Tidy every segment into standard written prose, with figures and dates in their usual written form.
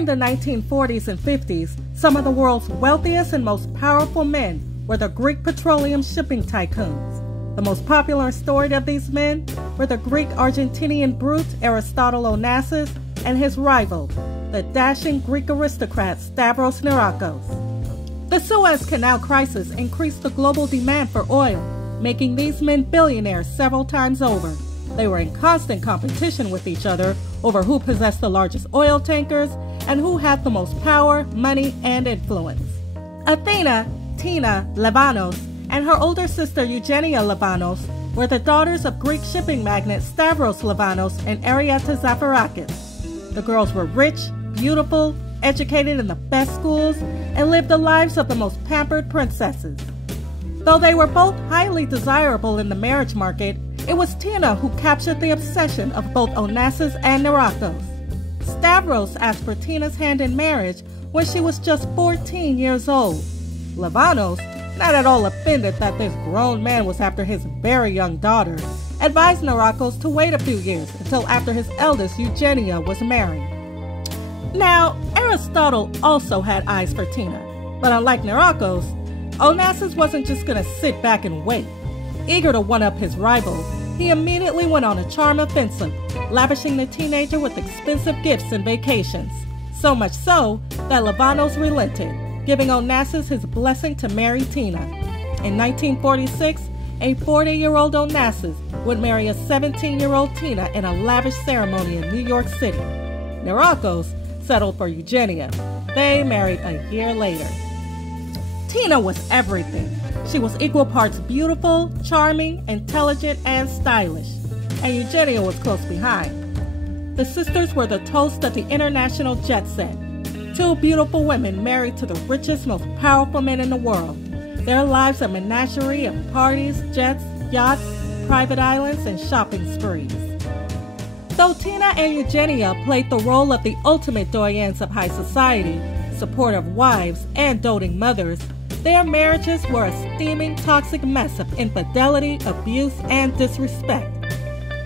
During the 1940s and 50s, some of the world's wealthiest and most powerful men were the Greek petroleum shipping tycoons. The most popular and storied of these men were the Greek-Argentinian brute Aristotle Onassis and his rival, the dashing Greek aristocrat Stavros Niarchos. The Suez Canal crisis increased the global demand for oil, making these men billionaires several times over. They were in constant competition with each other over who possessed the largest oil tankers and who had the most power, money, and influence. Athena, Tina Livanos, and her older sister Eugenia Livanos were the daughters of Greek shipping magnate Stavros Livanos and Arieta Zafirakis. The girls were rich, beautiful, educated in the best schools, and lived the lives of the most pampered princesses. Though they were both highly desirable in the marriage market, it was Tina who captured the obsession of both Onassis and Niarchos. Stavros asked for Tina's hand in marriage when she was just 14 years old. Livanos, not at all offended that this grown man was after his very young daughter, advised Niarchos to wait a few years until after his eldest Eugenia was married. Now, Aristotle also had eyes for Tina, but unlike Niarchos, Onassis wasn't just going to sit back and wait. Eager to one-up his rival, he immediately went on a charm offensive, lavishing the teenager with expensive gifts and vacations. So much so that Livanos relented, giving Onassis his blessing to marry Tina. In 1946, a 40-year-old Onassis would marry a 17-year-old Tina in a lavish ceremony in New York City. Niarchos settled for Eugenia. They married a year later. Tina was everything. She was equal parts beautiful, charming, intelligent, and stylish. And Eugenia was close behind. The sisters were the toast of the international jet set. Two beautiful women married to the richest, most powerful men in the world. Their lives a menagerie of parties, jets, yachts, private islands, and shopping sprees. Though Tina and Eugenia played the role of the ultimate doyens of high society, supportive wives, and doting mothers, their marriages were a steaming, toxic mess of infidelity, abuse, and disrespect.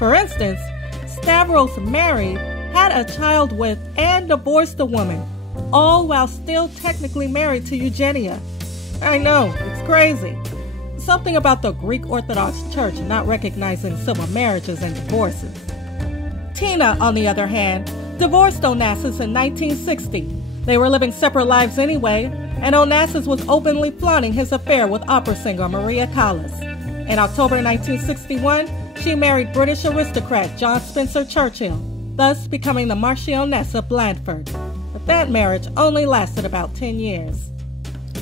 For instance, Stavros married, had a child with, and divorced a woman, all while still technically married to Eugenia. I know, it's crazy. Something about the Greek Orthodox Church not recognizing civil marriages and divorces. Tina, on the other hand, divorced Onassis in 1960. They were living separate lives anyway, and Onassis was openly flaunting his affair with opera singer Maria Callas. In October 1961, she married British aristocrat John Spencer Churchill, thus becoming the Marchioness of Blandford. But that marriage only lasted about 10 years.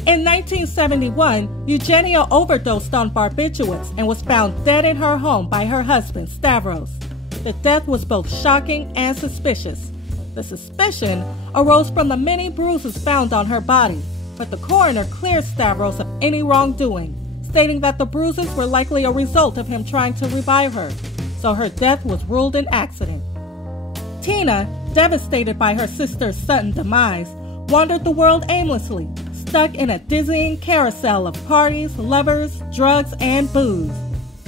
In 1971, Eugenia overdosed on barbiturates and was found dead in her home by her husband, Stavros. The death was both shocking and suspicious. The suspicion arose from the many bruises found on her body, but the coroner cleared Stavros of any wrongdoing, stating that the bruises were likely a result of him trying to revive her, so her death was ruled an accident. Tina, devastated by her sister's sudden demise, wandered the world aimlessly, stuck in a dizzying carousel of parties, lovers, drugs, and booze.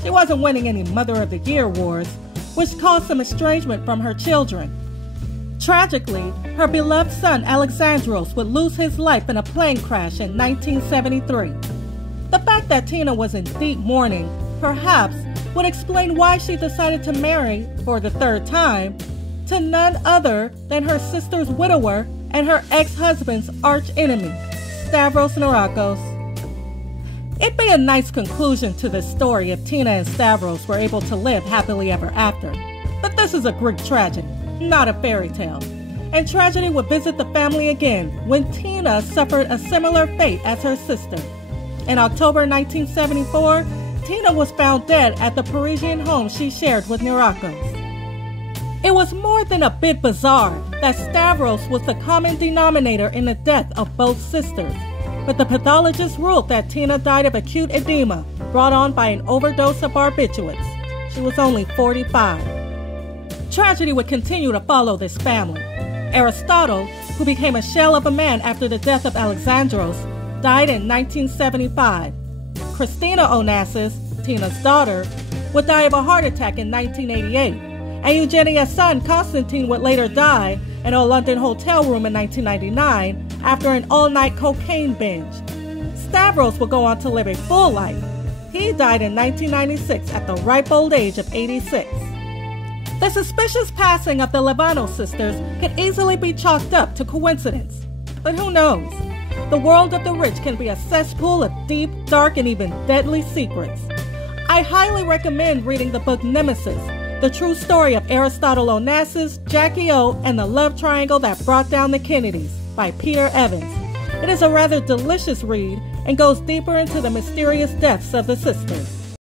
She wasn't winning any Mother of the Year awards, which caused some estrangement from her children. Tragically, her beloved son Alexandros would lose his life in a plane crash in 1973. The fact that Tina was in deep mourning, perhaps, would explain why she decided to marry, for the third time, to none other than her sister's widower and her ex-husband's arch-enemy, Stavros Niarchos. It'd be a nice conclusion to this story if Tina and Stavros were able to live happily ever after. But this is a Greek tragedy, not a fairy tale. And tragedy would visit the family again when Tina suffered a similar fate as her sister. In October 1974, Tina was found dead at the Parisian home she shared with Niarchos. It was more than a bit bizarre that Stavros was the common denominator in the death of both sisters, but the pathologist ruled that Tina died of acute edema brought on by an overdose of barbiturates. She was only 45. Tragedy would continue to follow this family. Aristotle, who became a shell of a man after the death of Alexandros, died in 1975. Christina Onassis, Tina's daughter, would die of a heart attack in 1988, and Eugenia's son Constantine would later die in a London hotel room in 1999 after an all-night cocaine binge. Stavros would go on to live a full life. He died in 1996 at the ripe old age of 86. The suspicious passing of the Livanos sisters could easily be chalked up to coincidence. But who knows? The world of the rich can be a cesspool of deep, dark, and even deadly secrets. I highly recommend reading the book Nemesis, the true story of Aristotle Onassis, Jackie O, and the love triangle that brought down the Kennedys by Pierre Evans. It is a rather delicious read and goes deeper into the mysterious deaths of the sisters.